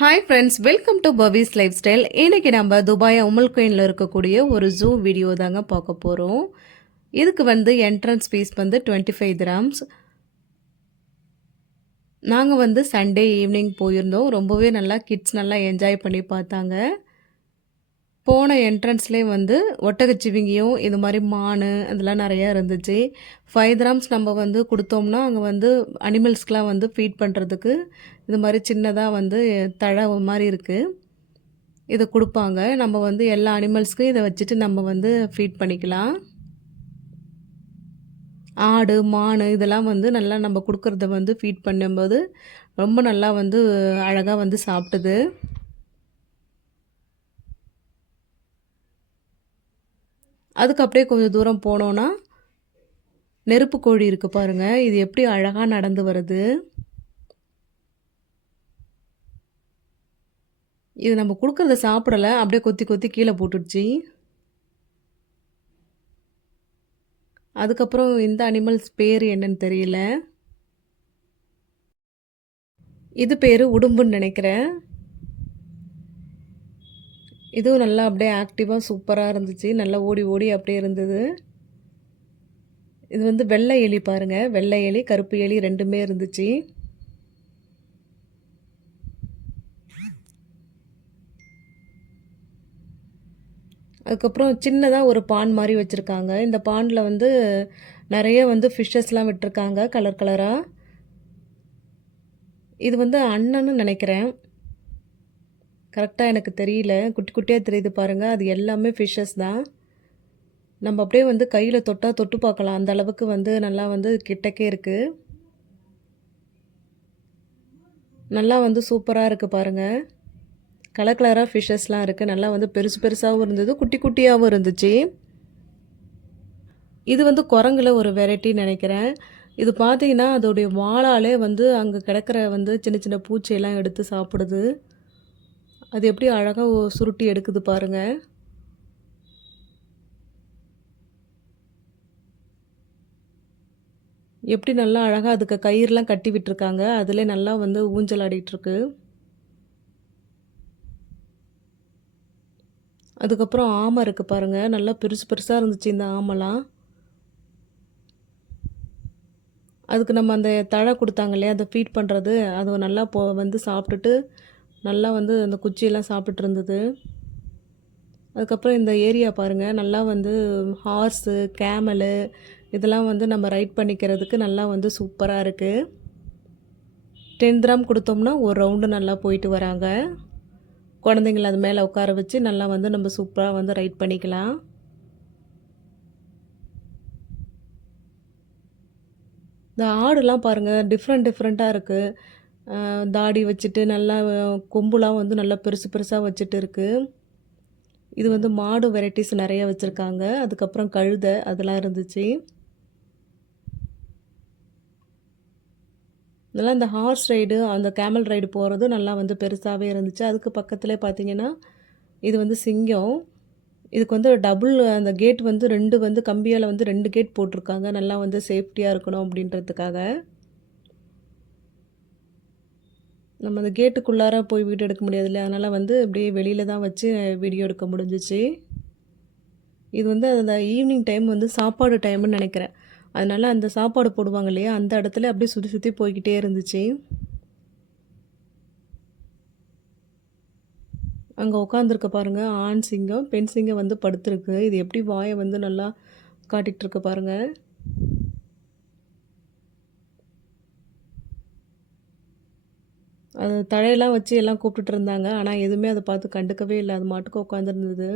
Hi friends, welcome to Pavis life style. இன்றைக்கி நம்ம Dubai உமல் குயினில் இருக்கக்கூடிய ஒரு ஜூ வீடியோ தாங்க பார்க்க போகிறோம். இதுக்கு வந்து என்ட்ரன்ஸ் ஃபீஸ் வந்து 25 திராம்ஸ். நாங்கள் வந்து சண்டே ஈவினிங் போயிருந்தோம். ரொம்பவே நல்லா கிட்ஸ் நல்லா என்ஜாய் பண்ணி பார்த்தாங்க. போன என்ட்ரன்ஸ்லேயே வந்து ஒட்டகச்சிவிங்கியும் இது மாதிரி மான் அதெல்லாம் நிறையா இருந்துச்சு. 5 திராம்ஸ் நம்ம வந்து கொடுத்தோம்னா அங்கே வந்து அனிமல்ஸ்க்கெலாம் வந்து ஃபீட் பண்ணுறதுக்கு இது மாதிரி சின்னதாக வந்து தழை மாதிரி இருக்குது. இதை கொடுப்பாங்க. நம்ம வந்து எல்லா அனிமல்ஸ்க்கும் இதை வச்சுட்டு நம்ம வந்து ஃபீட் பண்ணிக்கலாம். ஆடு மான் இதெல்லாம் வந்து நல்லா நம்ம கொடுக்குறத வந்து ஃபீட் பண்ணும்போது ரொம்ப நல்லா வந்து அழகாக வந்து சாப்பிட்டுது. அதுக்கு அப்படியே கொஞ்சம் தூரம் போனோன்னா நெருப்பு கோழி இருக்குது பாருங்கள். இது எப்படி அழகாக நடந்து வருது. இது நம்ம கொடுக்குறத சாப்பிடலை, அப்படியே கொத்தி கொத்தி கீழே போட்டுடுச்சு. அதுக்கப்புறம் இந்த அனிமல்ஸ் பேர் என்னன்னு தெரியல. இது பேர் உடும்புன்னு நினைக்கிறேன். இதுவும் நல்லா அப்படியே ஆக்டிவாக சூப்பராக இருந்துச்சு. நல்லா ஓடி ஓடி அப்படியே இருந்தது. இது வந்து வெள்ளை எலி பாருங்கள். வெள்ளை எலி கருப்பு எலி ரெண்டுமே இருந்துச்சு. அதுக்கப்புறம் சின்னதாக ஒரு பான் மாதிரி வச்சுருக்காங்க. இந்த பானில் வந்து நிறைய வந்து ஃபிஷ்ஷஸ்லாம் விட்டுருக்காங்க கலர் கலராக. இது வந்து அண்ணன்னு நினைக்கிறேன், கரெக்டாக எனக்கு தெரியல. குட்டி குட்டியாக தெரியுது பாருங்கள். அது எல்லாமே ஃபிஷ்ஷஸ் தான். நம்ம அப்படியே வந்து கையில் தொட்டால் தொட்டு பார்க்கலாம், அந்த அளவுக்கு வந்து நல்லா வந்து கிட்டக்கே இருக்குது. நல்லா வந்து சூப்பராக இருக்குது பாருங்கள். கலர் கலராக ஃபிஷ்ஷஸ்லாம் இருக்குது. நல்லா வந்து பெருசு பெருசாகவும் இருந்தது, குட்டி குட்டியாகவும் இருந்துச்சு. இது வந்து குரங்குல ஒரு வெரைட்டி நினைக்கிறேன். இது பார்த்தீங்கன்னா அதோடைய வாளாலே வந்து அங்கே கிடக்கிற வந்து சின்ன சின்ன பூச்சியெல்லாம் எடுத்து சாப்பிடுது. அது எப்படி அழகாக சுருட்டி எடுக்குது பாருங்கள். எப்படி நல்லா அழகாக அதுக்கு கயிறுலாம் கட்டி விட்டுருக்காங்க. அதிலே நல்லா வந்து ஊஞ்சல் ஆடிட்டுருக்கு. அதுக்கப்புறம் ஆமை இருக்குது பாருங்கள். நல்லா பெருசு பெருசாக இருந்துச்சு இந்த ஆமைலாம். அதுக்கு நம்ம அந்த தழை கொடுத்தாங்க இல்லையா, அதை ஃபீட் பண்ணுறது, அது நல்லா வந்து சாப்பிட்டுட்டு நல்லா வந்து அந்த குச்சியெல்லாம் சாப்பிட்டுட்டு இருந்தது. அதுக்கப்புறம் இந்த ஏரியா பாருங்கள். நல்லா வந்து ஹார்ஸு கேமலு இதெல்லாம் வந்து நம்ம ரைட் பண்ணிக்கிறதுக்கு நல்லா வந்து சூப்பராக இருக்குது. 10 திராம் கொடுத்தோம்னா ஒரு ரவுண்டு நல்லா போயிட்டு வராங்க. குழந்தைங்கள அது மேலே உட்கார வச்சு நல்லா வந்து நம்ம சூப்பராக வந்து ரைட் பண்ணிக்கலாம். இந்த ஆடுலாம் பாருங்கள், டிஃப்ரெண்ட் டிஃப்ரெண்ட்டாக இருக்குது. தாடி வச்சுட்டு நல்லா கொம்புலாம் வந்து நல்லா பெருசு பெருசாக வச்சுட்டு இருக்குது. இது வந்து மாடு வெரைட்டிஸ் நிறைய வச்சுருக்காங்க. அதுக்கப்புறம் கழுதை அதெல்லாம் இருந்துச்சு. இதெல்லாம் இந்த ஹார்ஸ் ரைடு அந்த கேமல் ரைடு போகிறது நல்லா வந்து பெருசாகவே இருந்துச்சு. அதுக்கு பக்கத்துலேயே பார்த்தீங்கன்னா இது வந்து சிங்கம். இதுக்கு வந்து டபுள் அந்த கேட் வந்து 2 வந்து கம்பியால் வந்து 2 கேட் போட்டிருக்காங்க. நல்லா வந்து சேஃப்டியாக இருக்கணும் அப்படின்றதுக்காக. நம்ம அந்த கேட்டுக்குள்ளார போய் வீடியோ எடுக்க முடியாது இல்லையா, அதனால் வந்து அப்படியே வெளியில் தான் வச்சு வீடியோ எடுக்க முடிஞ்சிச்சு. இது வந்து அந்த ஈவினிங் டைம் வந்து சாப்பாடு டைம்னு நினைக்கிறேன். அதனால் அந்த சாப்பாடு போடுவாங்க இல்லையா, அந்த இடத்துல அப்படியே சுற்றி சுற்றி போய்கிட்டே இருந்துச்சு. அங்கே உட்காந்துருக்க பாருங்கள், ஆண் சிங்கம் பெண் சிங்கம் வந்து படுத்துருக்கு. இது எப்படி வாயை வந்து நல்லா காட்டிகிட்டு இருக்கு பாருங்கள். அது தழையெல்லாம் வச்சு எல்லாம் கூப்பிட்டுட்டு இருந்தாங்க. ஆனால் எதுவுமே அதை பார்த்து கண்டுக்கவே இல்லை. அது மாட்டுக்கு உட்காந்துருந்தது.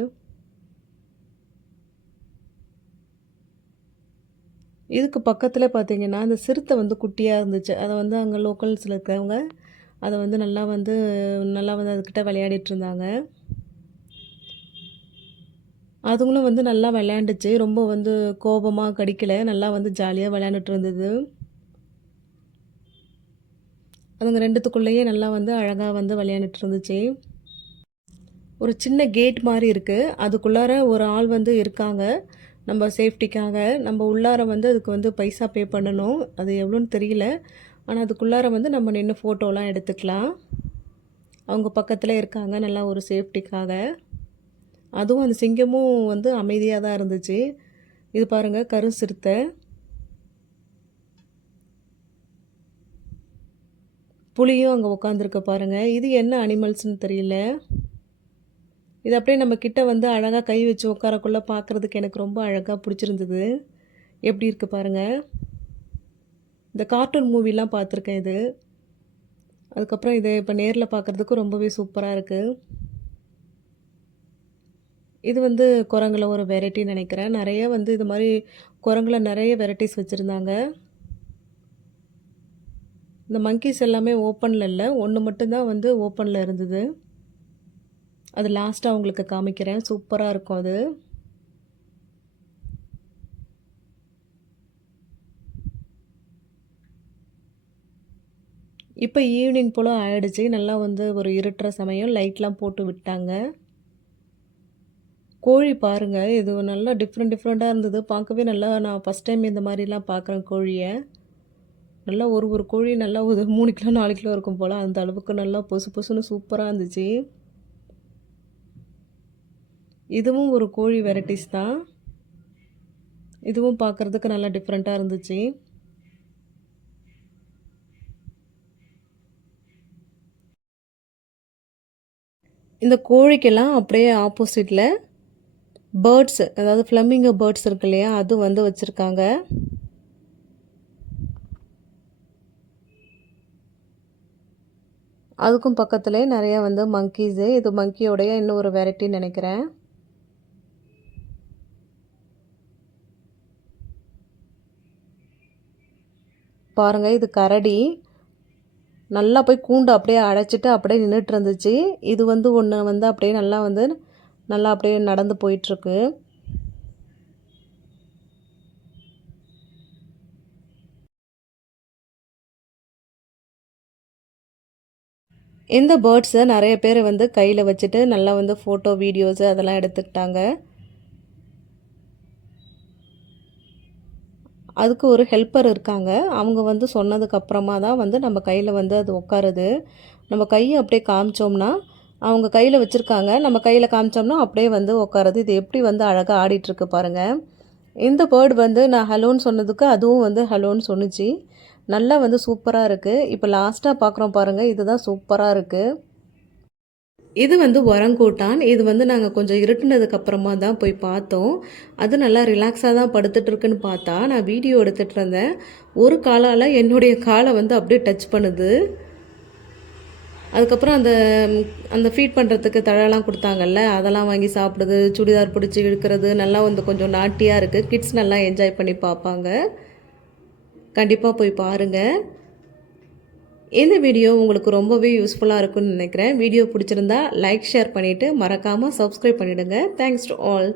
இதுக்கு பக்கத்தில் பார்த்தீங்கன்னா அந்த சிறுத்தை வந்து குட்டியாக இருந்துச்சு. அதை வந்து அங்கே லோக்கல்ஸில் இருக்கிறவங்க அதை வந்து நல்லா வந்து அதுக்கிட்ட விளையாடிட்டு இருந்தாங்க. அதுங்களும் வந்து நல்லா விளையாண்டுச்சு. ரொம்ப வந்து கோபமாக கடிக்கலை, நல்லா வந்து ஜாலியாக விளையாண்டுட்டு இருந்தது. அதுங்க ரெண்டுத்துக்குள்ளேயே நல்லா வந்து அழகாக வந்து விளையாண்டுட்டு இருந்துச்சு. ஒரு சின்ன கேட் மாதிரி இருக்குது. அதுக்குள்ளார ஒரு ஆள் வந்து இருக்காங்க நம்ம சேஃப்டிக்காக. நம்ம உள்ளார வந்து அதுக்கு வந்து பைசா பே பண்ணணும். அது எவ்வளோன்னு தெரியல. ஆனால் அதுக்குள்ளார வந்து நம்ம நின்று ஃபோட்டோலாம் எடுத்துக்கலாம். அவங்க பக்கத்தில் இருக்காங்க நல்லா ஒரு சேஃப்டிக்காக. அதுவும் அந்த சிங்கமும் வந்து அமைதியாக தான் இருந்துச்சு. இது பாருங்கள் கரு சிறுத்தை. புலியும் அங்கே உட்காந்துருக்கு பாருங்கள். இது என்ன அனிமல்ஸ்னு தெரியல. இது அப்படியே நம்ம கிட்ட வந்து அழகாக கை வச்சு உட்காரக்குள்ளே பார்க்குறதுக்கு எனக்கு ரொம்ப அழகாக பிடிச்சிருந்தது. எப்படி இருக்குது பாருங்கள். இந்த கார்ட்டூன் மூவிலாம் பார்த்துருக்கேன் இது. அதுக்கப்புறம் இதை இப்போ நேரில் பார்க்குறதுக்கு ரொம்பவே சூப்பராக இருக்குது. இது வந்து குரங்குல ஒரு வெரைட்டின்னு நினைக்கிறேன். நிறைய வந்து இது மாதிரி குரங்குல நிறைய வெரைட்டிஸ் வச்சுருந்தாங்க. இந்த மங்கீஸ் எல்லாமே ஓப்பனில் இல்லை, ஒன்று மட்டும்தான் வந்து ஓப்பனில் இருந்தது. அது லாஸ்ட்டாக உங்களுக்கு காமிக்கிறேன். சூப்பராக இருக்கும் அது. இப்போ ஈவினிங் போல் ஆயிடுச்சு. நல்லா வந்து ஒரு இருட்டுற சமயம் லைட்லாம் போட்டு விட்டாங்க. கோழி பாருங்கள், இது நல்லா டிஃப்ரெண்ட்டாக இருந்தது. பார்க்கவே நல்லா நான் ஃபஸ்ட் டைம் இந்த மாதிரிலாம் பார்க்குறேன் கோழியை. நல்லா ஒரு கோழி நல்லா ஒரு 3 கிலோ 4 கிலோ இருக்கும் போல், அந்த அளவுக்கு நல்லா பொசு பொசுன்னு சூப்பராக இருந்துச்சு. இதுவும் ஒரு கோழி வெரைட்டிஸ் தான். இதுவும் பார்க்குறதுக்கு நல்லா டிஃப்ரெண்ட்டாக இருந்துச்சு. இந்த கோழிக்கெல்லாம் அப்படியே ஆப்போசிட்டில் பேர்ட்ஸ், அதாவது ஃப்ளமிங்கோ பேர்ட்ஸ் இருக்கு இல்லையா, அது வந்து வச்சுருக்காங்க. அதுக்கும் பக்கத்துலேயே நிறையா வந்து மங்கீஸு. இது மங்கியோடைய இன்னும் ஒரு வெரைட்டின்னு நினைக்கிறேன். பாருங்கள், இது கரடி. நல்லா போய் கூண்டு அப்படியே அடைச்சிட்டு அப்படியே நின்றுட்டு இருந்துச்சு. இது வந்து ஒன்று வந்து அப்படியே நல்லா அப்படியே நடந்து போயிட்டுருக்கு. இந்த பேர்ட்ஸை நிறைய பேர் வந்து கையில் வச்சுட்டு நல்லா வந்து ஃபோட்டோ வீடியோஸு அதெல்லாம் எடுத்துக்கிட்டாங்க. அதுக்கு ஒரு ஹெல்ப்பர் இருக்காங்க. அவங்க வந்து சொன்னதுக்கப்புறமா தான் வந்து நம்ம கையில் வந்து அது உட்காருது. நம்ம கையை அப்படியே காமிச்சோம்னா, அவங்க கையில் வச்சுருக்காங்க, நம்ம கையில் காமிச்சோம்னா அப்படியே வந்து உட்காருது. இது எப்படி வந்து அழகாக ஆடிட்டுருக்கு பாருங்கள். இந்த பேர்டு வந்து நான் ஹலோன்னு சொன்னதுக்கு அதுவும் வந்து ஹலோன்னு சொன்னுச்சு. நல்லா வந்து சூப்பராக இருக்குது. இப்போ லாஸ்ட்டாக பார்க்குறோம் பாருங்கள், இதுதான் சூப்பராக இருக்குது. இது வந்து ஒரங்கூட்டான். இது வந்து நாங்கள் கொஞ்சம் இருட்டுனதுக்கு அப்புறமா தான் போய் பார்த்தோம். அது நல்லா ரிலாக்ஸாக தான் படுத்துட்ருக்குன்னு பார்த்தா, நான் வீடியோ எடுத்துகிட்டு இருந்தேன். ஒரு காலால் என்னுடைய காலை வந்து அப்படியே டச் பண்ணுது. அதுக்கப்புறம் அந்த அந்த ஃபீட் பண்ணுறதுக்கு தழைலாம் கொடுத்தாங்கல்ல, அதெல்லாம் வாங்கி சாப்பிடுது. சுடிதார் பிடிச்சி இழுக்கிறது நல்லா வந்து கொஞ்சம் நாட்டியாக இருக்குது. கிட்ஸ் நல்லா என்ஜாய் பண்ணி பார்ப்பாங்க. கண்டிப்பாக போய் பாருங்கள். இந்த வீடியோ உங்களுக்கு ரொம்பவே யூஸ்ஃபுல்லாக இருக்கும்னு நினைக்கிறேன். வீடியோ பிடிச்சிருந்தா லைக், ஷேர் பண்ணிவிட்டு மறக்காமல் சப்ஸ்கிரைப் பண்ணிவிடுங்க. Thanks to all.